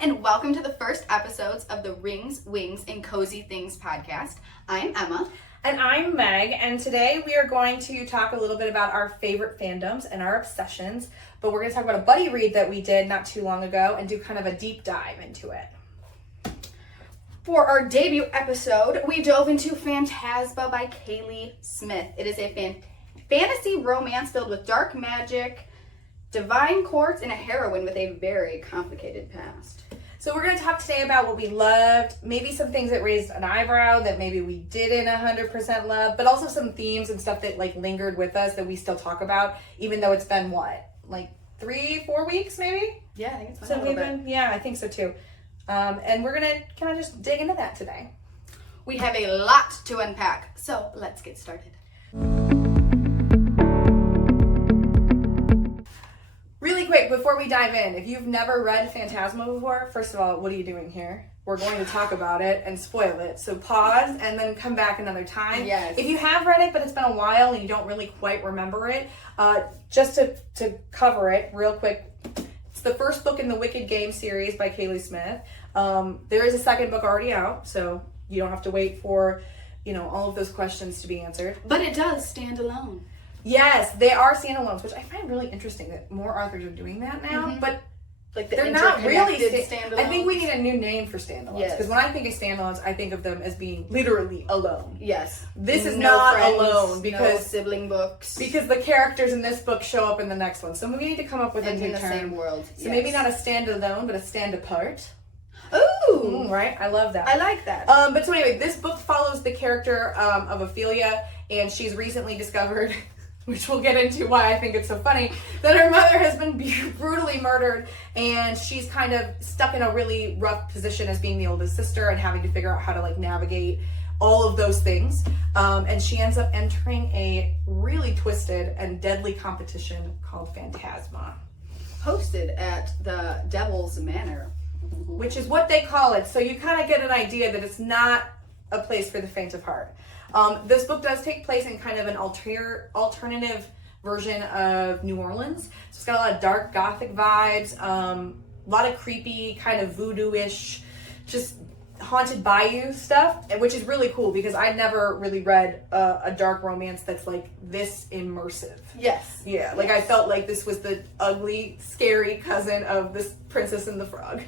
and welcome to the first episodes of the Rings, Wings, and Cozy Things podcast. I'm Emma. And I'm Meg, and today we are going to talk a little bit about our favorite fandoms and our obsessions, but we're going to talk about a buddy read that we did not too long ago and do kind of a deep dive into it. For our debut episode, we dove into Phantasma by Kaylie Smith. It is a fantasy romance filled with dark magic, divine courts, and a heroine with a very complicated past. So we're going to talk today about what we loved, maybe some things that raised an eyebrow that maybe we didn't 100% love, but also some themes and stuff that lingered with us that we still talk about, even though it's been 3-4 weeks maybe? Yeah, I think it's been a little bit. Yeah, I think so too. And we're going to kind of just dig into that today. We have a lot to unpack, so let's get started. Really quick, before we dive in, if you've never read Phantasma before, first of all, what are you doing here? We're going to talk about it and spoil it. So pause and then come back another time. Yes. If you have read it, but it's been a while and you don't really quite remember it, just to cover it real quick, it's the first book in the Wicked Game series by Kaylie Smith. There is a second book already out, so you don't have to wait for, all of those questions to be answered. But it does stand alone. Yes, they are standalones, which I find really interesting that more authors are doing that now. But they're not really standalones. I think we need a new name for standalones. Because when I think of standalones, I think of them as being literally alone. Yes. This is no not friends, alone because no sibling books. Because the characters in this book show up in the next one. So we need to come up with a new in the term. same world. So maybe not a standalone, but a stand apart. Ooh, right? I love that. I like that. But so anyway, this book follows the character of Ophelia, and she's recently discovered, which we'll get into why I think it's so funny, that her mother has been brutally murdered, and she's kind of stuck in a really rough position as being the oldest sister and having to figure out how to navigate all of those things. And she ends up entering a really twisted and deadly competition called Phantasma. Hosted at the Devil's Manor. Which is what they call it. So you kind of get an idea that it's not a place for the faint of heart. This book does take place in kind of an alternative version of New Orleans. So it's got a lot of dark gothic vibes, a lot of creepy kind of voodoo-ish, just haunted bayou stuff, which is really cool because I'd never really read a dark romance that's this immersive. Yes. Yeah, I felt like this was the ugly, scary cousin of this Princess and the Frog.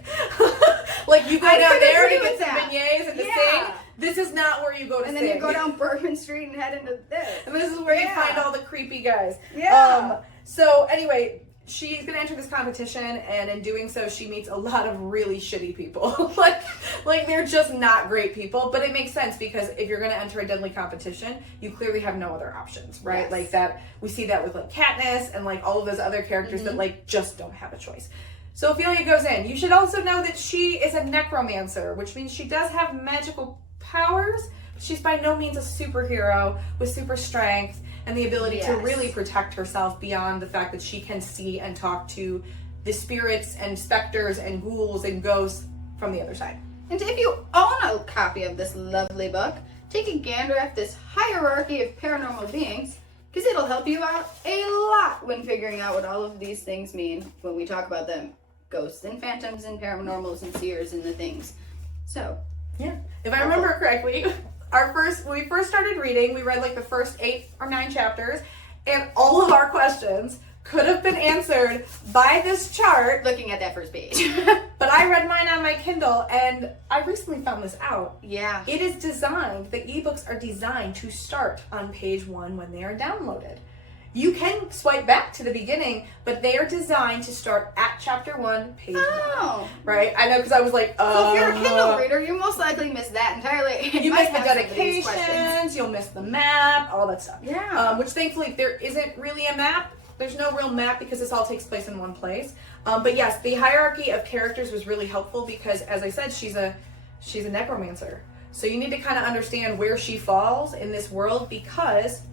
You go down there to get some beignets and to sing. This is not where you go to sing. And then you go down Bourbon Street and head into this. And this is where you find all the creepy guys. Yeah. So anyway, she's going to enter this competition, and in doing so, she meets a lot of really shitty people. They're just not great people, but it makes sense because if you're going to enter a deadly competition, you clearly have no other options, right? Yes. We see that with Katniss and all of those other characters that just don't have a choice. So Ophelia goes in. You should also know that she is a necromancer, which means she does have magical powers, but she's by no means a superhero with super strength and the ability to really protect herself beyond the fact that she can see and talk to the spirits and specters and ghouls and ghosts from the other side. And if you own a copy of this lovely book, take a gander at this hierarchy of paranormal beings, because it'll help you out a lot when figuring out what all of these things mean when we talk about them. Ghosts and phantoms and paranormals and seers and the things. So, yeah. If I remember correctly, when we first started reading, we read the first 8 or 9 chapters, and all of our questions could have been answered by this chart. Looking at that first page. But I read mine on my Kindle, and I recently found this out. Yeah. It is designed, the ebooks are designed to start on page 1 when they are downloaded. You can swipe back to the beginning, but they are designed to start at chapter 1, page 1. Right? I know, because I was like, So if you're a Kindle reader, you most likely missed that entirely. You miss the dedications, you'll miss the map, all that stuff. Yeah. Which thankfully, there isn't really a map. There's no real map because this all takes place in one place. But yes, the hierarchy of characters was really helpful because, as I said, she's a necromancer. So you need to kind of understand where she falls in this world because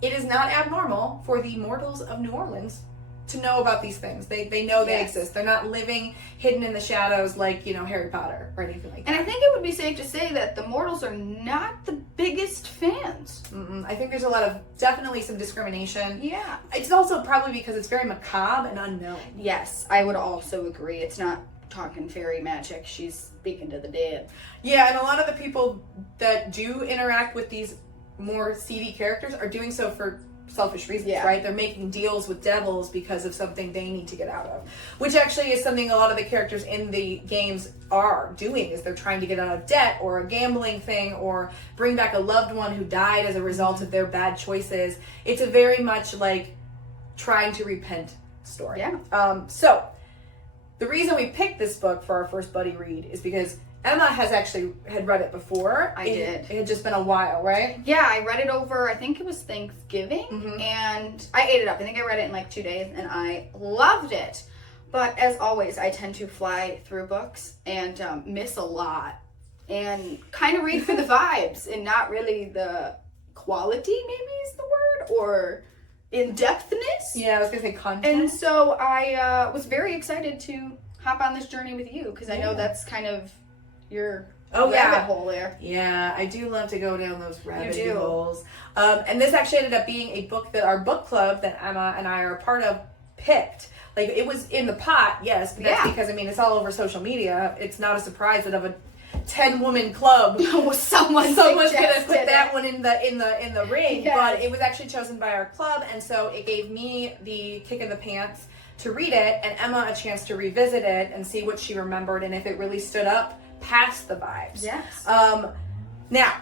it is not abnormal for the mortals of New Orleans to know about these things. They know they exist. They're not living hidden in the shadows like, Harry Potter or anything like that. And I think it would be safe to say that the mortals are not the biggest fans. I think there's definitely some discrimination. Yeah. It's also probably because it's very macabre and unknown. Yes, I would also agree. It's not talking fairy magic. She's speaking to the dead. Yeah, and a lot of the people that do interact with these more seedy characters are doing so for selfish reasons, right? They're making deals with devils because of something they need to get out of, which actually is something a lot of the characters in the games are doing, is they're trying to get out of debt or a gambling thing or bring back a loved one who died as a result of their bad choices. It's a very much like trying to repent story. Yeah. So the reason we picked this book for our first buddy read is because Emma had read it before. I did. It had just been a while, right? Yeah, I read it over, I think it was Thanksgiving, and I ate it up. I think I read it in like 2 days, and I loved it. But as always, I tend to fly through books and miss a lot, and kind of read for the vibes, and not really the quality, maybe is the word, or in-depthness. Yeah, I was going to say content. And so I was very excited to hop on this journey with you, because I know that's kind of your rabbit hole there. Yeah, I do love to go down those rabbit holes. And this actually ended up being a book that our book club that Emma and I are a part of picked. Like, it was in the pot, yes, but that's because, I mean, it's all over social media. It's not a surprise that of a 10-woman club, someone's gonna put that one in the ring. Yes. But it was actually chosen by our club, and so it gave me the kick in the pants to read it, and Emma a chance to revisit it and see what she remembered and if it really stood up past the vibes. Yes. Now,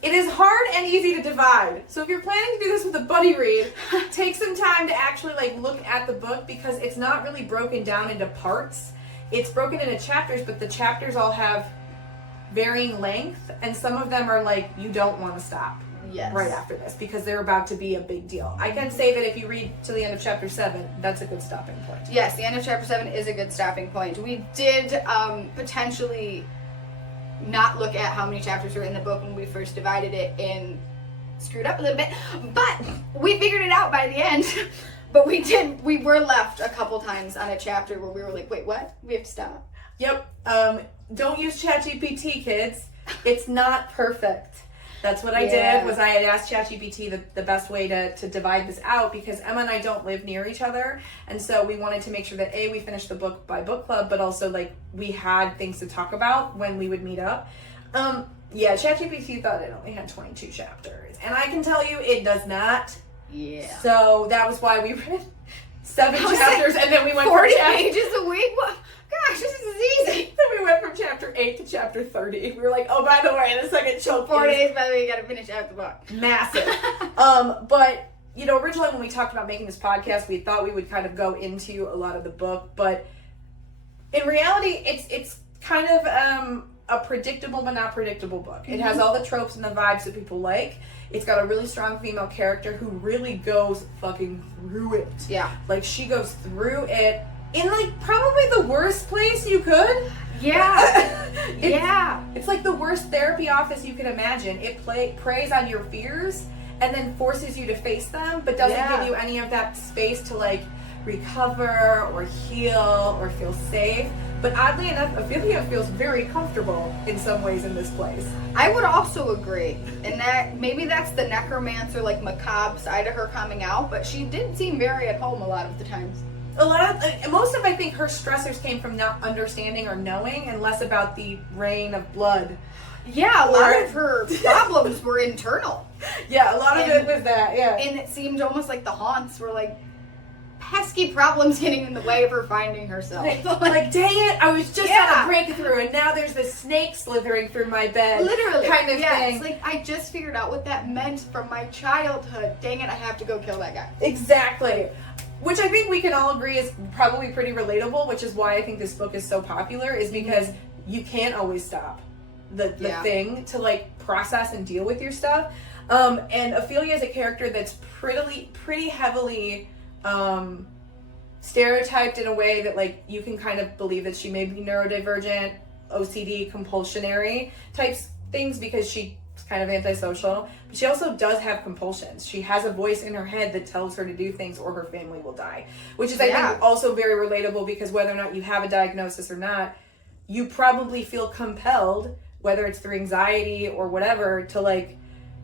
it is hard and easy to divide. So if you're planning to do this with a buddy read, take some time to actually like look at the book, because it's not really broken down into parts. It's broken into chapters, but the chapters all have varying length, and some of them are like you don't want to stop right after this because they're about to be a big deal. I can say that if you read to the end of chapter 7, that's a good stopping point. Yes, the end of chapter 7 is a good stopping point. We did potentially not look at how many chapters were in the book when we first divided it and screwed up a little bit, but we figured it out by the end. But we were left a couple times on a chapter where we were like, wait, what? We have to stop. Yep. Don't use ChatGPT, kids. It's not perfect. That's what I did, was I had asked ChatGPT the best way to divide this out, because Emma and I don't live near each other, and so we wanted to make sure that we finished the book by book club, but also like we had things to talk about when we would meet up. ChatGPT thought it only had 22 chapters, and I can tell you it does not. Yeah. So that was why we read 7 chapters, and then we went 40 pages a week. What? Gosh, this is easy. Then we went from chapter 8 to chapter 30. We were like, oh, by the way, the second chunk 4 days, by the way, you got to finish out the book. Massive. But, you know, originally when we talked about making this podcast, we thought we would kind of go into a lot of the book. But in reality, it's kind of a predictable but not predictable book. It has all the tropes and the vibes that people like. It's got a really strong female character who really goes fucking through it. Yeah. Like, she goes through it in, like, probably the worst place you could. Yeah. It's like the worst therapy office you can imagine. It preys on your fears and then forces you to face them, but doesn't give you any of that space to, like, recover or heal or feel safe. But oddly enough, Ophelia feels very comfortable in some ways in this place. I would also agree. And that maybe that's the necromancer, like, macabre side of her coming out, but she did seem very at home a lot of the times. Most of, I think, her stressors came from not understanding or knowing, and less about the rain of blood. Yeah, a lot of her problems were internal. Yeah, a lot of it was that, yeah. And it seemed almost like the haunts were like pesky problems getting in the way of her finding herself. Like, dang it, I was just on a breakthrough, and now there's this snake slithering through my bed. Literally. Kind of thing. It's like, I just figured out what that meant from my childhood. Dang it, I have to go kill that guy. Exactly. Which I think we can all agree is probably pretty relatable, which is why I think this book is so popular, is because you can't always stop the thing to, like, process and deal with your stuff. And Ophelia is a character that's pretty heavily stereotyped in a way that, like, you can kind of believe that she may be neurodivergent, OCD, compulsionary types things, because she's kind of antisocial, but she also does have compulsions. She has a voice in her head that tells her to do things or her family will die, which is I think also very relatable, because whether or not you have a diagnosis or not, you probably feel compelled, whether it's through anxiety or whatever, to, like,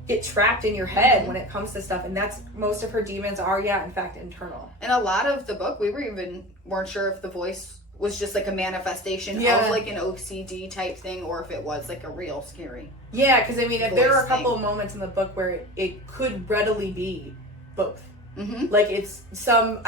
get trapped in your head when it comes to stuff. And that's, most of her demons are in fact internal. And a lot of the book, we weren't sure if the voice was just like a manifestation of like an OCD type thing, or if it was like a real scary. Yeah, because I mean, there are a couple of thing. moments in the book where it could readily be both. Mm-hmm. Like it's some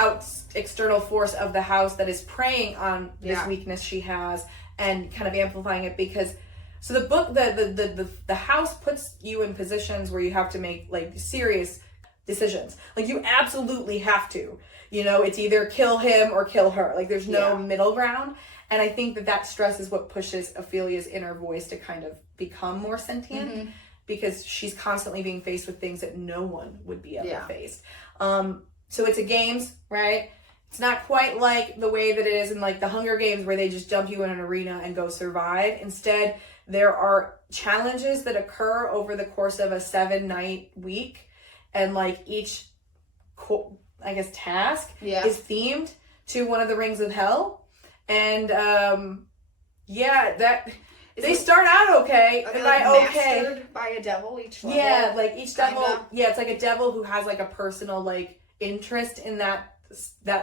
external force of the house that is preying on this weakness she has and kind of amplifying it, because so the book, the house puts you in positions where you have to make like serious decisions. Like you absolutely have to, you know, it's either kill him or kill her. Like there's no middle ground. And I think that stress is what pushes Ophelia's inner voice to kind of become more sentient, because she's constantly being faced with things that no one would be ever faced. So it's a games, right? It's not quite like the way that it is in like the Hunger Games where they just dump you in an arena and go survive. Instead, there are challenges that occur over the course of a 7-night week. And like each, I guess, task is themed to one of the rings of hell. And they start out okay. And mastered by a devil each level. Yeah, like each devil. Yeah, it's like a devil who has like a personal like interest in that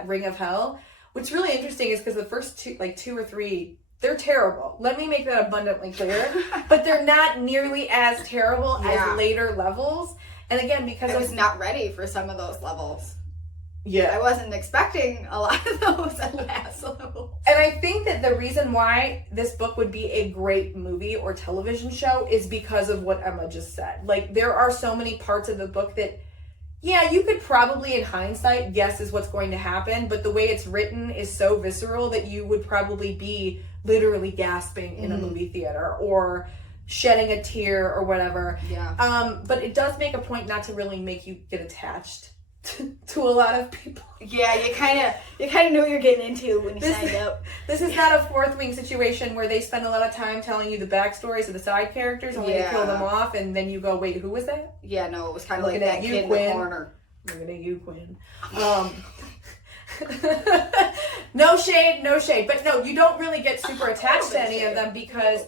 ring of hell. What's really interesting is because the first two or three, they're terrible. Let me make that abundantly clear. But they're not nearly as terrible as later levels. And again, because I was not ready for some of those levels. Yeah. I wasn't expecting a lot of those at last level. And I think that the reason why this book would be a great movie or television show is because of what Emma just said. Like, there are so many parts of the book that, yeah, you could probably in hindsight guess is what's going to happen, but the way it's written is so visceral that you would probably be literally gasping in a movie theater or shedding a tear or whatever. Yeah. But it does make a point not to really make you get attached to a lot of people. Yeah, you kind of know what you're getting into when you signed up. This is not a Fourth Wing situation where they spend a lot of time telling you the backstories of the side characters only to kill them off, and then you go, wait, who was that? Yeah, no, it was kind of like that kid in the corner. Looking at you, Quinn. No shade. But no, you don't really get super attached to any of them, because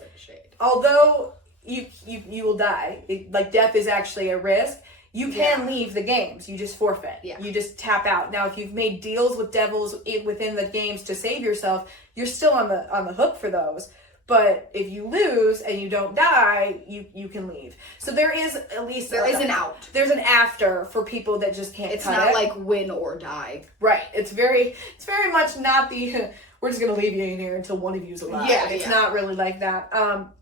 although you will die, like death is actually a risk, you can leave the games. You just forfeit. Yeah. You just tap out. Now, if you've made deals with devils within the games to save yourself, you're still on the hook for those. But if you lose and you don't die, you can leave. So there is at least there is an out. There's an after for people that just can't. It's not like win or die. Right. It's very much not the we're just gonna leave you in here until one of you's alive. Yeah. It's not really like that.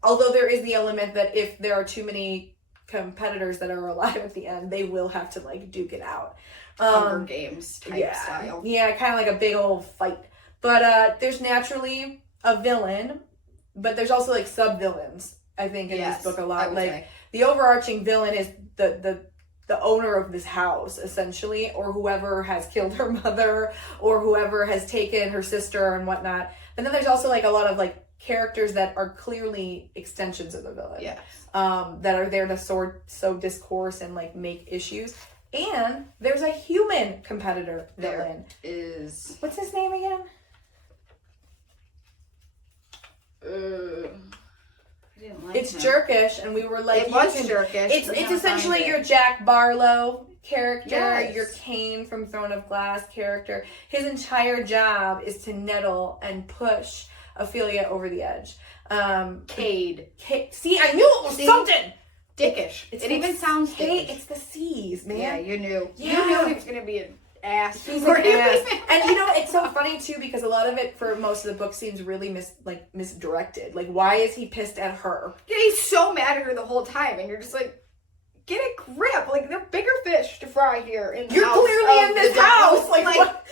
Although there is the element that if there are too many competitors that are alive at the end, they will have to like duke it out. Hunger Games type style. Yeah, kind of like a big old fight. But there's naturally a villain, but there's also like sub-villains, I think, in this book a lot. Like the overarching villain is the owner of this house, essentially, or whoever has killed her mother, or whoever has taken her sister and whatnot. But then there's also like a lot of like characters that are clearly extensions of the villain. Yes. That are there to sow discourse and like make issues. And there's a human competitor villain. What's his name again? I didn't like it's him. Jerkish, and we were like, it was Jerkish. It's essentially your Jack Barlow character, your Cain from Throne of Glass character. His entire job is to nettle and push Ophelia over the edge. Cade. See, I knew it was something. Dickish. It even sounds dickish. It's the C's, man. Yeah, you knew. Yeah. You knew he was gonna be an ass. He's an ass. And you know, it's so funny too, because a lot of it for most of the book seems really misdirected. Like, why is he pissed at her? Yeah, he's so mad at her the whole time, and you're just like, get a grip. Like, there are bigger fish to fry here in the You're house clearly in this house. Like what?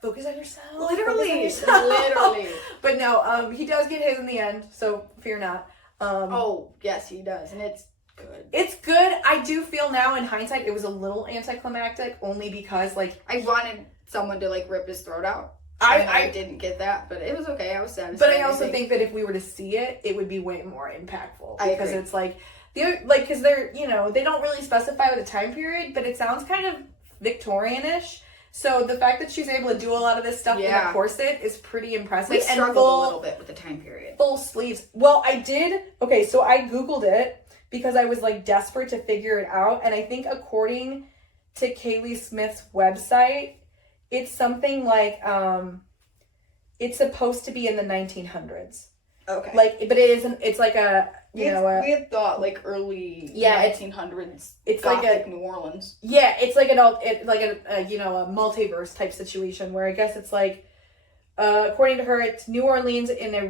Focus on yourself. Literally. But no, he does get his in the end, so fear not. Oh, yes, he does, and it's good. It's good. I do feel now in hindsight it was a little anticlimactic, only because like I wanted someone to like rip his throat out. I didn't get that, but it was okay. I was satisfied. But I also think that if we were to see it would be way more impactful, because it's like because they're, you know, they don't really specify with a time period, but it sounds kind of Victorian-ish. So the fact that she's able to do a lot of this stuff in a corset is pretty impressive. We struggled a little bit with the time period. Full sleeves. Well, I did. Okay, so I Googled it because I was like desperate to figure it out. And I think according to Kaylie Smith's website, it's something like, It's supposed to be in the 1900s. Okay. Like, but it isn't. It's like a we had thought like early 1900s. It's Gothic like a New Orleans. Yeah, it's like a multiverse type situation where I guess it's like, according to her, it's New Orleans in a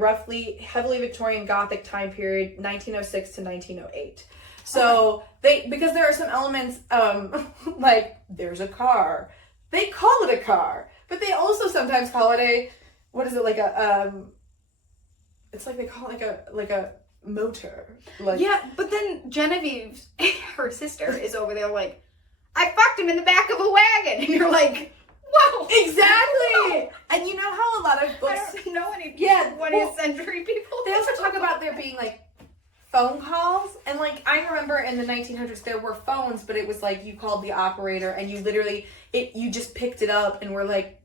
heavily Victorian Gothic time period, 1906 to 1908. So because there are some elements, like there's a car, they call it a car, but they also sometimes call it it's like they call it like a motor. Like, yeah, but then Genevieve, her sister, is over there like, I fucked him in the back of a wagon, and you're like, whoa, exactly. And you know how a lot of books, I don't know any 20th century people. They also talk about there being like phone calls, and like I remember in the 1900s there were phones, but it was like you called the operator and you literally you just picked it up and were like,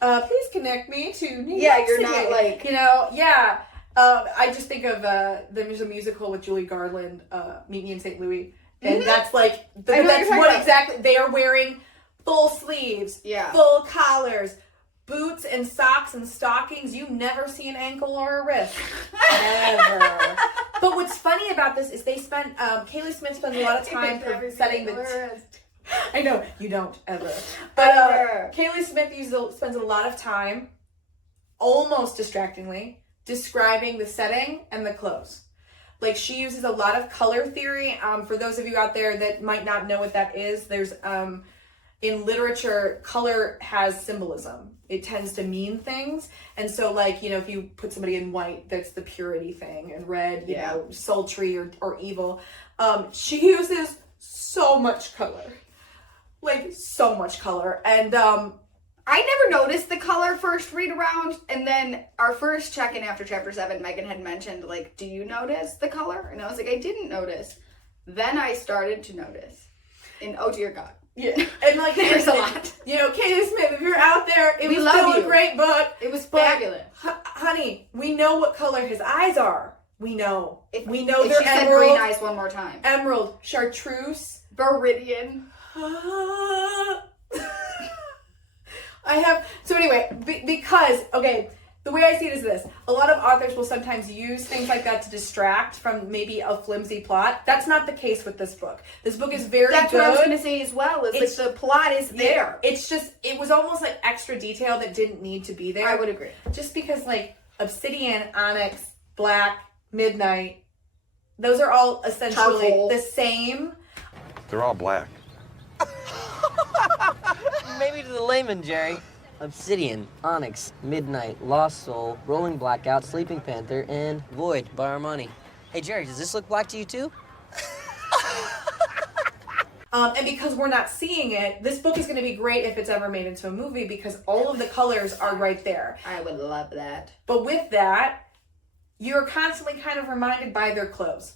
please connect me to New York you're City. not like, I just think of there's a musical with Julie Garland, Meet Me in St. Louis, and that's like that's what exactly they are wearing: full sleeves, full collars, boots and socks and stockings. You never see an ankle or a wrist ever. But what's funny about this is they spent Kaylie Smith spends a lot of time setting the. I know you don't ever, but Kaylie Smith spends a lot of time, almost distractingly, describing the setting and the clothes. Like she uses a lot of color theory. For those of you out there that might not know what that is, there's in literature, color has symbolism. It tends to mean things, and so like if you put somebody in white, that's the purity thing, and red, you know, sultry or evil. She uses so much color. Like, so much color. And I never noticed the color first read around, and then our first check-in after chapter 7, Megan had mentioned, like, do you notice the color? And I was like, I didn't notice. Then I started to notice. And oh dear God. Yeah. And like, there's a lot. Kaylie Smith, if you're out there, we was love still you. A great book. It was fabulous. Honey, we know what color his eyes are. We know. We know if they're she said emerald. green eyes one more time. Emerald, chartreuse. Viridian. Because the way I see it is this: a lot of authors will sometimes use things like that to distract from maybe a flimsy plot. That's not the case with this book. This book is very good. That's what I was going to say as well. Is like the plot is there. It's just it was almost like extra detail that didn't need to be there. I would agree. Just because like obsidian, onyx, black, midnight, those are all essentially the same. They're all black. Maybe to the layman, Jerry. Obsidian, Onyx, Midnight, Lost Soul, Rolling Blackout, Sleeping Panther, and Void by Armani. Hey, Jerry, does this look black to you too? And because we're not seeing it, this book is going to be great if it's ever made into a movie because all of the colors are right there. I would love that. But with that, you're constantly kind of reminded by their clothes.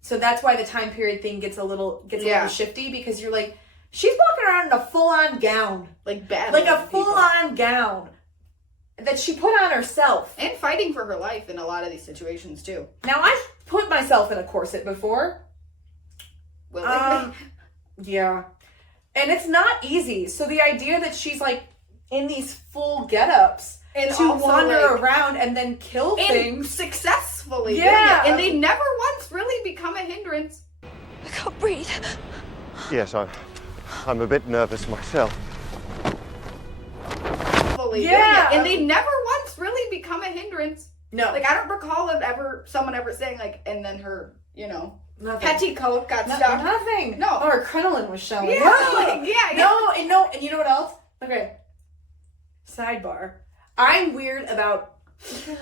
So that's why the time period thing gets a little shifty because you're like, she's walking around in a full-on gown. Like bad. Like a full-on gown that she put on herself. And fighting for her life in a lot of these situations, too. Now, I've put myself in a corset before. Yeah. And it's not easy. So the idea that she's, like, in these full get-ups and to wander around and then kill things. Successfully. Yeah. And they never once really become a hindrance. I can't breathe. Yes, I'm a bit nervous myself. Yeah. And they never once really become a hindrance. No. Like, I don't recall someone ever saying, like, and then her, Nothing. petticoat got stuck. Nothing. No. Or her crinoline was showing. Yeah. No, and you know what else? Okay. Sidebar. I'm weird about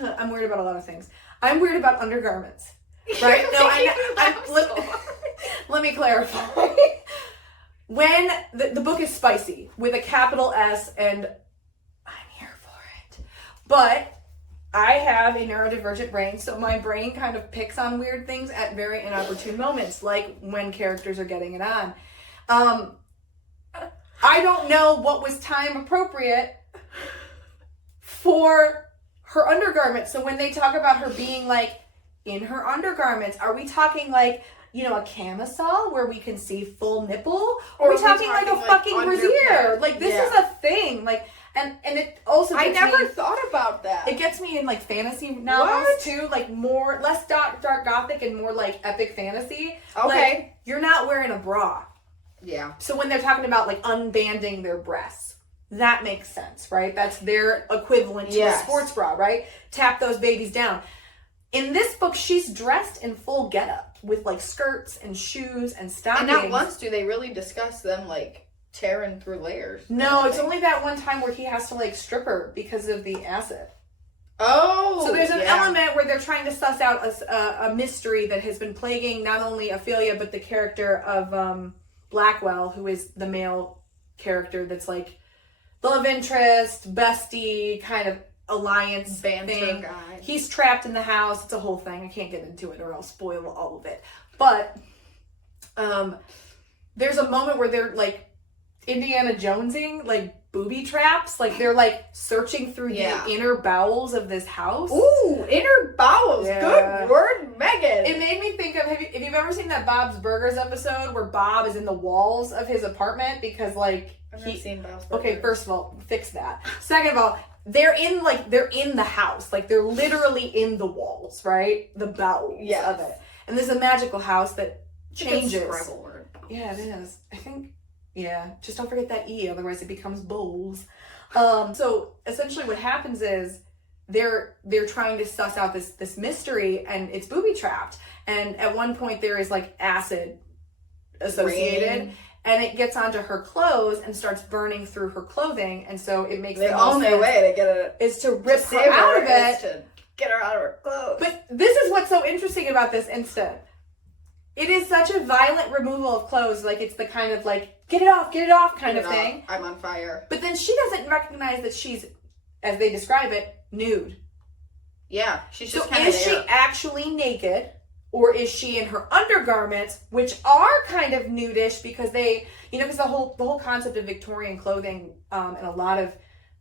a lot of things. I'm weird about undergarments. Right? Let me clarify. When the book is spicy with a capital S, and I'm here for it. But I have a neurodivergent brain, so my brain kind of picks on weird things at very inopportune moments, like when characters are getting it on. I don't know what was time appropriate for her undergarments. So when they talk about her being like in her undergarments, are we talking like, a camisole where we can see full nipple? Or are we talking like a fucking brassiere? Like, this is a thing. Like, And it also I gets never me, thought about that. it gets me in like fantasy novels too, like more less dark gothic and more like epic fantasy. Okay. Like, you're not wearing a bra. Yeah. So when they're talking about like unbanding their breasts, that makes sense, right? That's their equivalent to a sports bra, right? Tap those babies down. In this book, she's dressed in full getup with like skirts and shoes and stockings. And not once do they really discuss them like tearing through layers. No, it's only that one time where he has to like strip her because of the acid. Oh. So there's an element where they're trying to suss out a mystery that has been plaguing not only Ophelia but the character of Blackwell, who is the male character that's like the love interest, bestie, kind of alliance banter thing. guy. He's trapped in the house. It's a whole thing. I can't get into it or I'll spoil all of it. But there's a moment where they're like Indiana Jonesing, like booby traps. Like they're like searching through the inner bowels of this house. Ooh, inner bowels. Yeah. Good word, Megan. It made me think of, if you've ever seen that Bob's Burgers episode where Bob is in the walls of his apartment because like I've never seen Bob's Burgers. Okay, first of all, fix that. Second of all, they're in the house. Like they're literally in the walls, right? The bowels of it. And there's a magical house that changes. It's a Scrabble word. Yeah, it is. I think, just don't forget that E, otherwise it becomes bowls. So essentially what happens is they're trying to suss out this mystery and it's booby trapped. And at one point there is like acid associated. And it gets onto her clothes and starts burning through her clothing, and so it makes the only way to get it is to rip her out of it, to get her out of her clothes. But this is what's so interesting about this instant. It is such a violent removal of clothes, like it's the kind of like get it off kind of thing. I'm on fire. But then she doesn't recognize that she's, as they describe it, nude. Yeah, she's just so kind of is she actually naked? Or is she in her undergarments, which are kind of nudish because they, because the whole concept of Victorian clothing and a lot of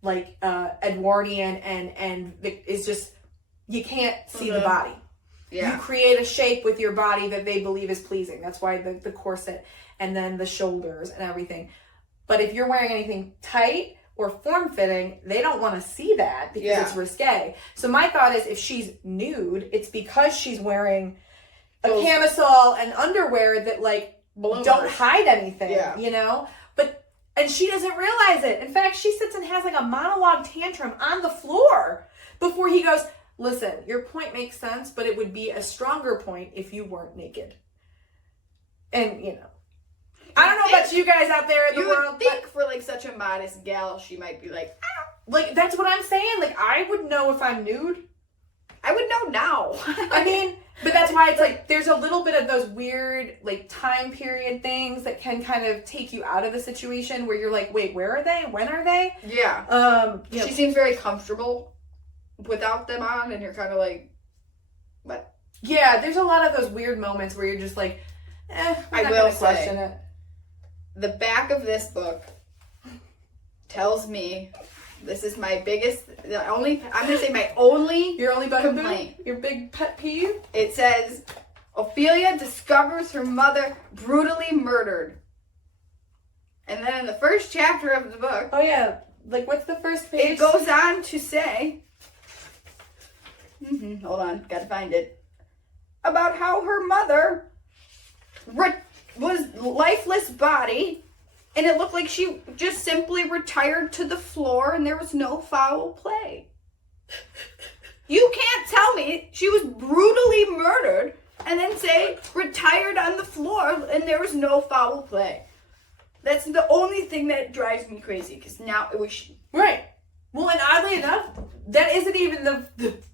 like Edwardian and is just, you can't see the body. Yeah. You create a shape with your body that they believe is pleasing. That's why the corset and then the shoulders and everything. But if you're wearing anything tight or form-fitting, they don't want to see that because it's risque. So my thought is if she's nude, it's because she's wearing a camisole and underwear that like don't hide anything, and she doesn't realize it. In fact, she sits and has like a monologue tantrum on the floor before he goes, listen, your point makes sense, but it would be a stronger point if you weren't naked. And I don't know about you guys out there in the world. You would think for like such a modest gal, she might be like, like that's what I'm saying. Like I would know if I'm nude. I would know now. I mean, but that's why it's like there's a little bit of those weird like time period things that can kind of take you out of the situation where you're like, wait, where are they? When are they? Yeah. She seems very comfortable without them on, and you're kind of like, what? Yeah, there's a lot of those weird moments where you're just like, I will question it. The back of this book tells me. This is my biggest, I'm going to say my only Your only complaint. Your big pet peeve? It says, Ophelia discovers her mother brutally murdered. And then in the first chapter of the book. Oh yeah, like what's the first page? It goes on to say, hold on, gotta find it. About how her mother was lifeless body. And it looked like she just simply retired to the floor and there was no foul play. You can't tell me she was brutally murdered and then say retired on the floor and there was no foul play. That's the only thing that drives me crazy because now it was right. Well, and oddly enough, that isn't even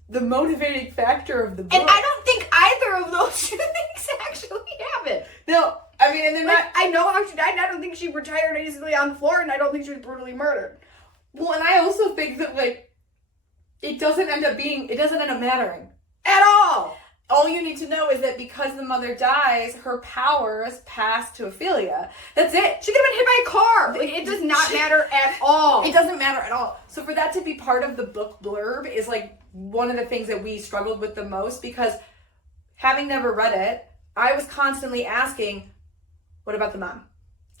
the motivating factor of the book. And I don't think either of those two things actually happened. No. I mean, and they're not. I know how she died, and I don't think she retired easily on the floor, and I don't think she was brutally murdered. Well, and I also think that, like, it doesn't end up mattering. At all! All you need to know is that because the mother dies, her powers pass to Ophelia. That's it. She could have been hit by a car. Like, it does not matter at all. It doesn't matter at all. So for that to be part of the book blurb is, like, one of the things that we struggled with the most because having never read it, I was constantly asking, what about the mom?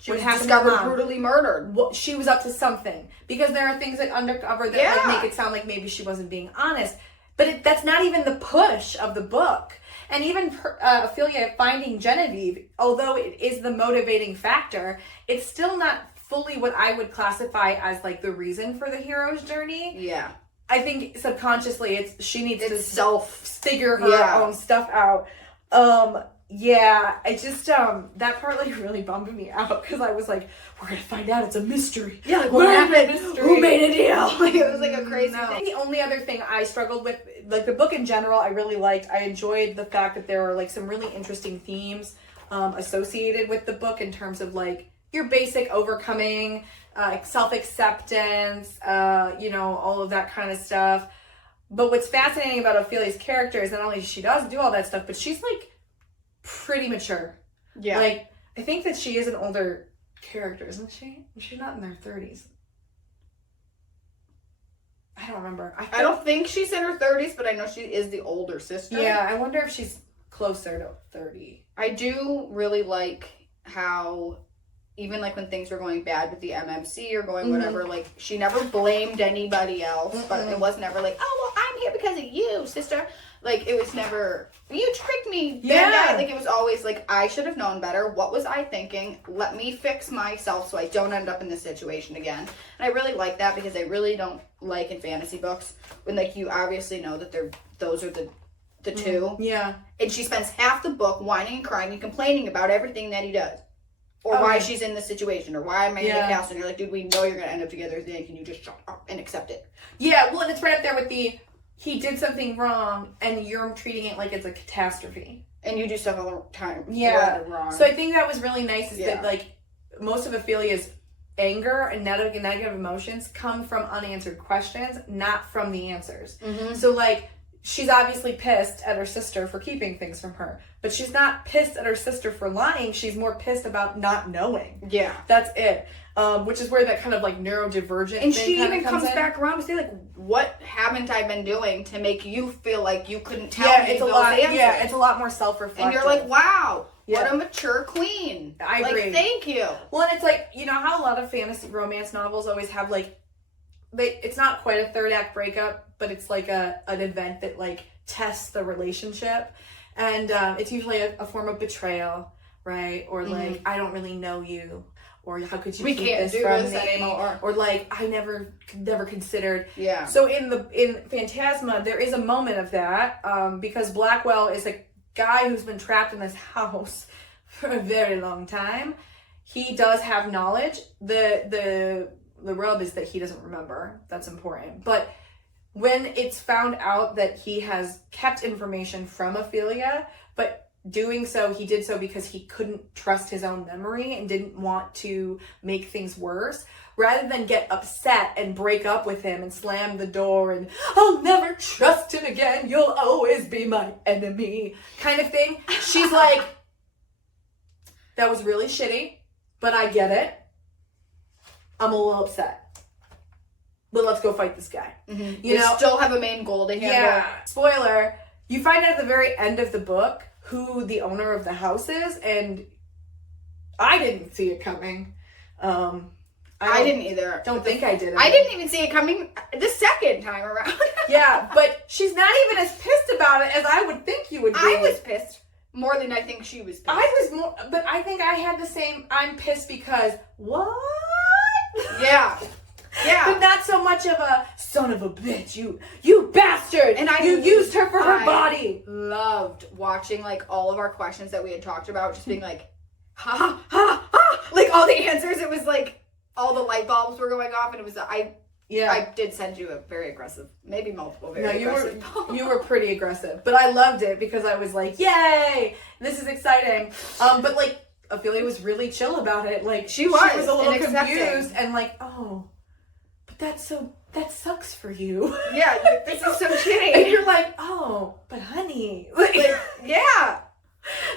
She was discovered brutally murdered. Well, she was up to something. Because there are things that undercover that like, make it sound like maybe she wasn't being honest. But that's not even the push of the book. And even Ophelia finding Genevieve, although it is the motivating factor, it's still not fully what I would classify as like the reason for the hero's journey. Yeah. I think subconsciously she needs to figure her own stuff out. I just that part like really bummed me out because I was like, we're gonna find out, it's a mystery. Yeah, like what happened? Who made a deal? Like it was like a crazy thing. The only other thing I struggled with, like the book in general, I really liked. I enjoyed the fact that there were like some really interesting themes associated with the book in terms of like your basic overcoming, self-acceptance, all of that kind of stuff. But what's fascinating about Ophelia's character is not only she does do all that stuff, but she's like pretty mature. Yeah. Like, I think that she is an older character, isn't she? She's not in her 30s. I don't remember. I don't think she's in her 30s, but I know she is the older sister. Yeah, I wonder if she's closer to 30. I do really like how even like when things were going bad with the MMC or going whatever, like she never blamed anybody else, but it was never like, oh, well, I'm here because of you, sister. Like it was never, you tricked me, bad guy. Like it was always like, I should have known better. What was I thinking? Let me fix myself so I don't end up in this situation again. And I really like that because I really don't like in fantasy books when like you obviously know that those are the two. Yeah. And she spends half the book whining and crying and complaining about everything that he does. Or why she's in this situation, or why am I in the castle? And you're like, dude, we know you're going to end up together at the end. Can you just shut up and accept it? Yeah, well, and it's right up there with he did something wrong, and you're treating it like it's a catastrophe. And you do stuff all the time. Yeah. Wrong. So I think that was really nice is that, like, most of Ophelia's anger and negative emotions come from unanswered questions, not from the answers. Mm-hmm. So, like, she's obviously pissed at her sister for keeping things from her. But she's not pissed at her sister for lying. She's more pissed about not knowing. Yeah. That's it. Which is where that kind of like neurodivergent and thing she even comes in. back around to say like, what haven't I been doing to make you feel like you couldn't tell me it's those a lot. answers? Yeah, it's a lot more self-reflective. And you're like, wow, what a mature queen. I agree. Like, thank you. Well, and it's like, you know how a lot of fantasy romance novels always have like, it's not quite a third act breakup, but it's like an event that like tests the relationship. And it's usually a form of betrayal, right? Or like, I don't really know you. Or how could you keep this from me? Anymore. Or like, I never considered. Yeah. So in Phantasma, there is a moment of that because Blackwell is a guy who's been trapped in this house for a very long time. He does have knowledge. The rub is that he doesn't remember. That's important. But when it's found out that he has kept information from Ophelia, but he did so because he couldn't trust his own memory and didn't want to make things worse, rather than get upset and break up with him and slam the door and I'll never trust him again, you'll always be my enemy kind of thing. She's like, that was really shitty, but I get it. I'm a little upset. But let's go fight this guy. Mm-hmm. You know, still have a main goal to handle. Yeah. Spoiler, you find out at the very end of the book who the owner of the house is, and I didn't see it coming. I didn't either. Don't think I did. I didn't even see it coming the second time around. Yeah, but she's not even as pissed about it as I would think you would be. I was pissed more than I think she was pissed. I was more, but I think I had the same. I'm pissed because what? Yeah. Yeah. But not so much of a son of a bitch, you bastard, and you used her for her body. Loved watching like all of our questions that we had talked about, just being like, ha ha ha, like all the answers. It was like all the light bulbs were going off, and it was I did send you a very aggressive, maybe multiple very aggressive. You were pretty aggressive, but I loved it because I was like, yay, this is exciting. But like Ophelia was really chill about it. Like she was a little confused and like, oh. That sucks for you. Yeah, this is so shitty. And you're like, oh, but honey. Like, yeah.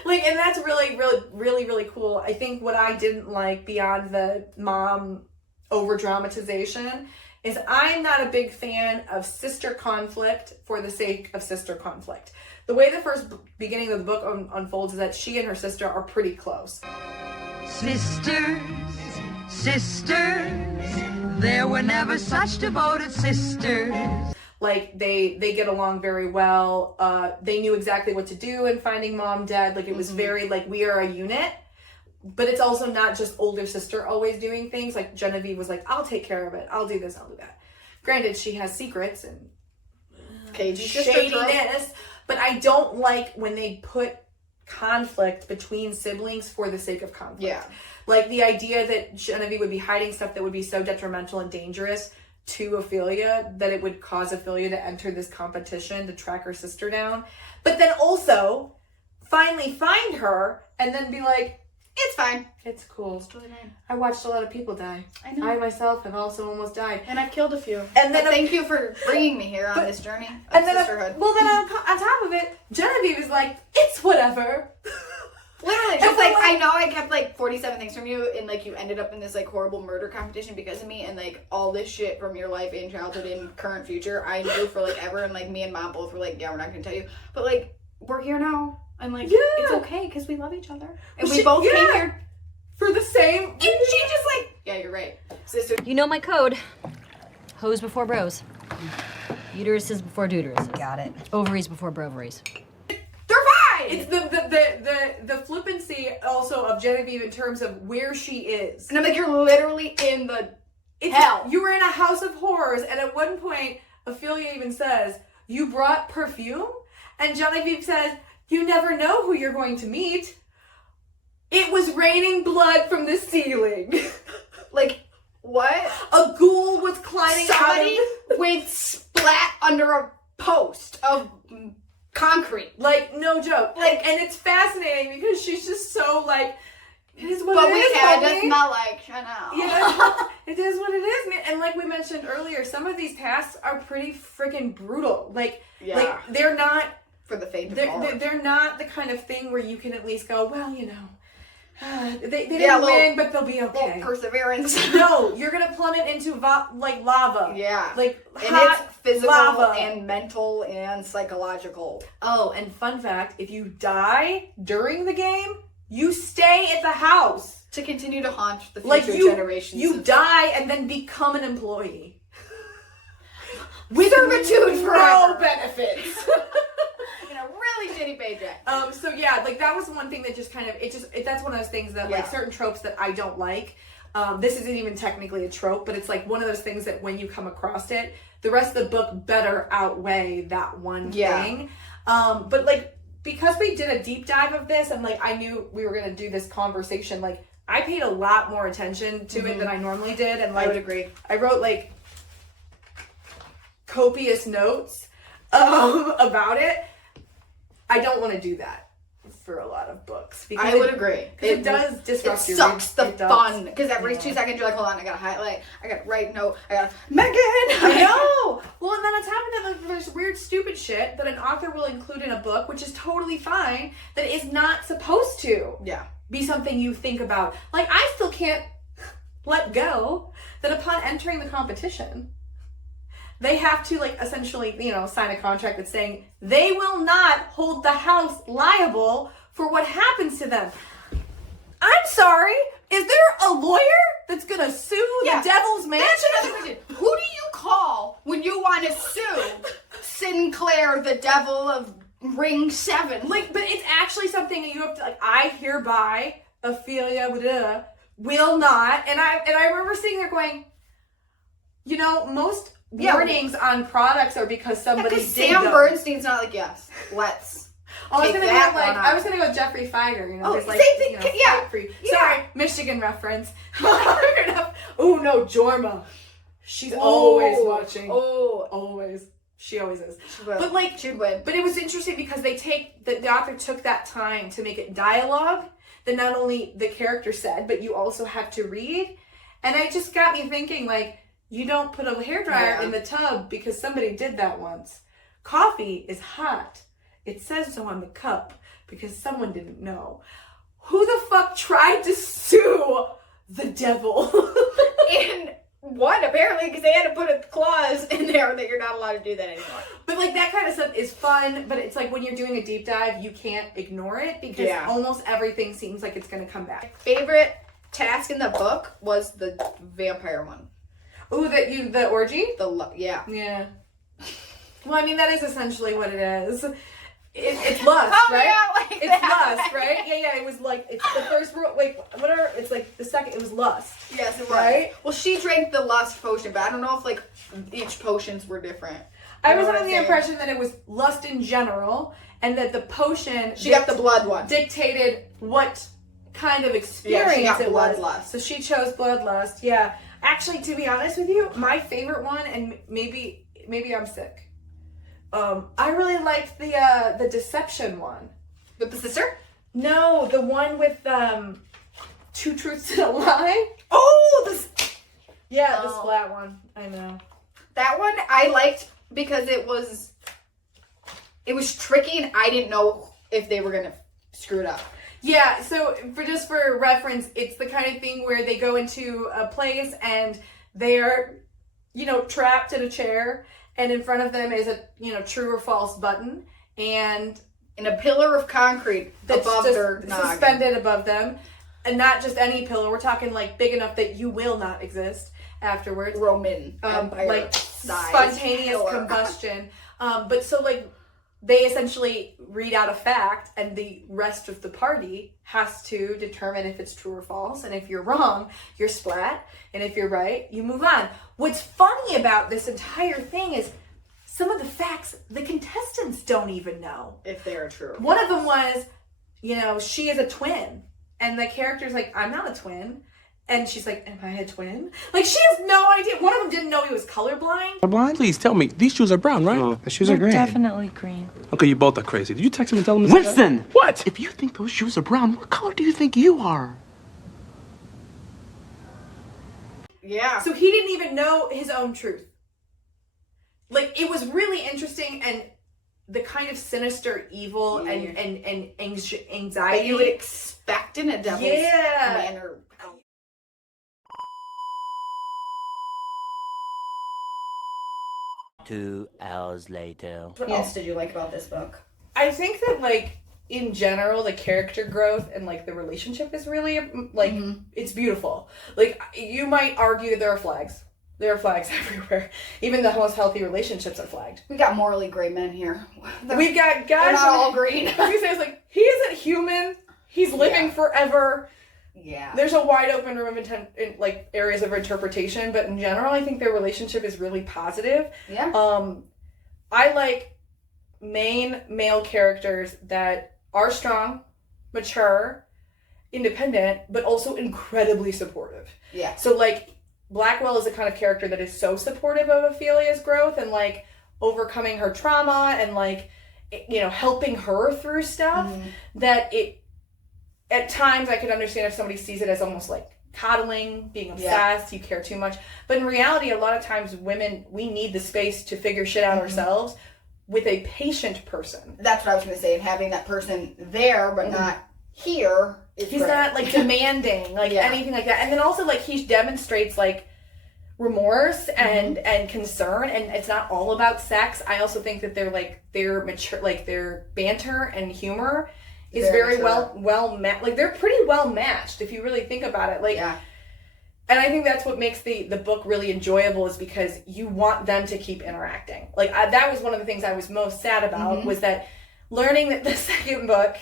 Like, and that's really, really, really, really cool. I think what I didn't like beyond the mom over dramatization is I'm not a big fan of sister conflict for the sake of sister conflict. The way the first beginning of the book unfolds is that she and her sister are pretty close. Sisters, sisters, there were never such devoted sisters. Like, they get along very well. They knew exactly what to do in finding mom dead. Like, it was very, like, we are a unit. But it's also not just older sister always doing things. Like, Genevieve was like, I'll take care of it. I'll do this, I'll do that. Granted, she has secrets and shadiness. But I don't like when they put conflict between siblings for the sake of conflict. Yeah. Like, the idea that Genevieve would be hiding stuff that would be so detrimental and dangerous to Ophelia that it would cause Ophelia to enter this competition to track her sister down. But then also finally find her and then be like, it's fine. It's cool. It's totally fine. I watched a lot of people die. I know. I myself have also almost died. And I've killed a few. And then thank you for bringing me here on this journey of and then sisterhood. on top of it, Genevieve is like, it's whatever. Literally, just like, I know I kept like 47 things from you, and like you ended up in this like horrible murder competition because of me, and like all this shit from your life and childhood and current future I knew for like ever, and like me and mom both were like, yeah, we're not gonna tell you, but like we're here now, and like it's okay because we love each other, and we both came here for the same. And she just like, yeah, you're right, sister. You know my code. Hose before bros. Uteruses before deuteruses. Got it. Ovaries before brovaries. They're fine. It's the flippancy also of Genevieve in terms of where she is. And I'm like, you're literally in the hell. You were in a house of horrors, and at one point, Ophelia even says, you brought perfume? And Genevieve says, you never know who you're going to meet. It was raining blood from the ceiling. Like, what? A ghoul was climbing Somebody out of... went splat under a post of concrete. Like, no joke. Like, and it's fascinating because she's just so like, it is what But it we is, had homie. to smell like Chanel. Yeah, it is what it is, man. And like we mentioned earlier, some of these tasks are pretty freaking brutal. Like, like they're not for the faint of heart. They're not the kind of thing where you can at least go, well, you know, they didn't win, but they'll be okay. Perseverance. No, you're gonna plummet into like lava. Yeah, like and hot it's physical lava. and mental and psychological. Oh, and fun fact: if you die during the game, you stay at the house to continue to haunt the future like generations. You die and then become an employee with servitude for no benefits. In a really shitty paycheck. So yeah, like that was one thing that just kind of that's one of those things that like certain tropes that I don't like. This isn't even technically a trope, but it's like one of those things that when you come across it, the rest of the book better outweigh that one thing. But like because we did a deep dive of this and like I knew we were gonna do this conversation, like I paid a lot more attention to it than I normally did, and like I would agree. I wrote like copious notes about it. I don't want to do that for a lot of books. Because I would agree. It does disrupt your reading. It sucks the fun. Because every 2 seconds you're like, hold on, I gotta highlight, I gotta write note, I gotta, Megan! I know! Well, and then on top of that, like, there's weird, stupid shit that an author will include in a book, which is totally fine, that is not supposed to be something you think about. Like, I still can't let go that upon entering the competition, they have to, like, essentially, you know, sign a contract that's saying they will not hold the house liable for what happens to them. I'm sorry, is there a lawyer that's gonna sue the Devil's Mansion? That's another question. Who do you call when you want to sue Sinclair, the devil of Ring 7? Like, but it's actually something that you have to, like, I hereby, Ophelia, will not, and I remember sitting there going, you know, most warnings on products are because somebody did Sam them. Bernstein's not like, yes, let's. I was gonna go Jeffrey Feiger, you know. Oh, like, same thing. You know, yeah. for you. Sorry, Michigan reference. Oh no, Jorma. She's always watching. Oh, always. She always is. She will. But like, she'd win. But it was interesting because they take the author took that time to make it dialogue that not only the character said, but you also have to read, and it just got me thinking like. You don't put a hairdryer in the tub because somebody did that once. Coffee is hot. It says so on the cup because someone didn't know. Who the fuck tried to sue the devil? And one, apparently, because they had to put a clause in there that you're not allowed to do that anymore. But like that kind of stuff is fun, but it's like when you're doing a deep dive, you can't ignore it because almost everything seems like it's going to come back. Favorite task in the book was the vampire one. Ooh, the orgy? Yeah. Yeah. Well, I mean, that is essentially what it is. It's lust, Help me right? out like It's that. lust, right? Yeah. It was like, it's the first rule. Wait, whatever. It's like the second. It was lust. Yes, it was. Right? Well, she drank the lust potion, but I don't know if like each potions were different. I You was know what under I'm the saying? impression that it was lust in general, and that the potion She got the blood one. dictated what kind of experience got it was. bloodlust. So she chose bloodlust. Yeah. Actually, to be honest with you, my favorite one, and maybe I'm sick. I really liked the deception one. With the sister? No, the one with two truths and a lie. Oh, Yeah, the splat one. I know. that one I liked because it was tricky and I didn't know if they were gonna screw it up. Yeah, so for reference, it's the kind of thing where they go into a place and they are, trapped in a chair, and in front of them is a, true or false button, and In a pillar of concrete that's above just their noggin. suspended above them, and not just any pillar. We're talking like big enough that you will not exist afterwards. Roman Empire Like size spontaneous pillar. combustion. But so like they essentially read out a fact, and the rest of the party has to determine if it's true or false. And if you're wrong, you're splat. And if you're right, you move on. What's funny about this entire thing is some of the facts the contestants don't even know. If they are true. One of them was, she is a twin. And the character's like, I'm not a twin. And she's like, am I a twin? Like, she has no idea. One of them didn't know he was colorblind. Blind? Please tell me. These shoes are brown, right? The shoes are green. Definitely green. Okay, you both are crazy. Did you text him and tell him? Winston! What? If you think those shoes are brown, what color do you think you are? Yeah. So he didn't even know his own truth. Like, it was really interesting, and the kind of sinister evil and anxiety that you would expect in a devil's manner. 2 hours later. What else did you like about this book? I think that, like, in general, the character growth and, like, the relationship is really, like, it's beautiful. Like, you might argue there are flags. There are flags everywhere. Even the most healthy relationships are flagged. We got morally gray men here. We've got guys. They're not all green. I was gonna say, it's like, he isn't human. He's living forever. Yeah. There's a wide open room of areas of interpretation, but in general, I think their relationship is really positive. Yeah. I like main male characters that are strong, mature, independent, but also incredibly supportive. Yeah. So, like, Blackwell is the kind of character that is so supportive of Ophelia's growth and, like, overcoming her trauma and, like, helping her through stuff that at times I could understand if somebody sees it as almost like coddling, being obsessed, you care too much. But in reality, a lot of times women, we need the space to figure shit out ourselves with a patient person. That's what I was going to say. And having that person there, but not here is He's great. not, like, demanding, like, anything like that. And then also, like, he demonstrates, like, remorse and concern, and it's not all about sex. I also think that they're mature, like, their banter and humor is very well matched. Like, they're pretty well matched if you really think about it. Like, and I think that's what makes the book really enjoyable, is because you want them to keep interacting. Like, that was one of the things I was most sad about, was that learning that the second book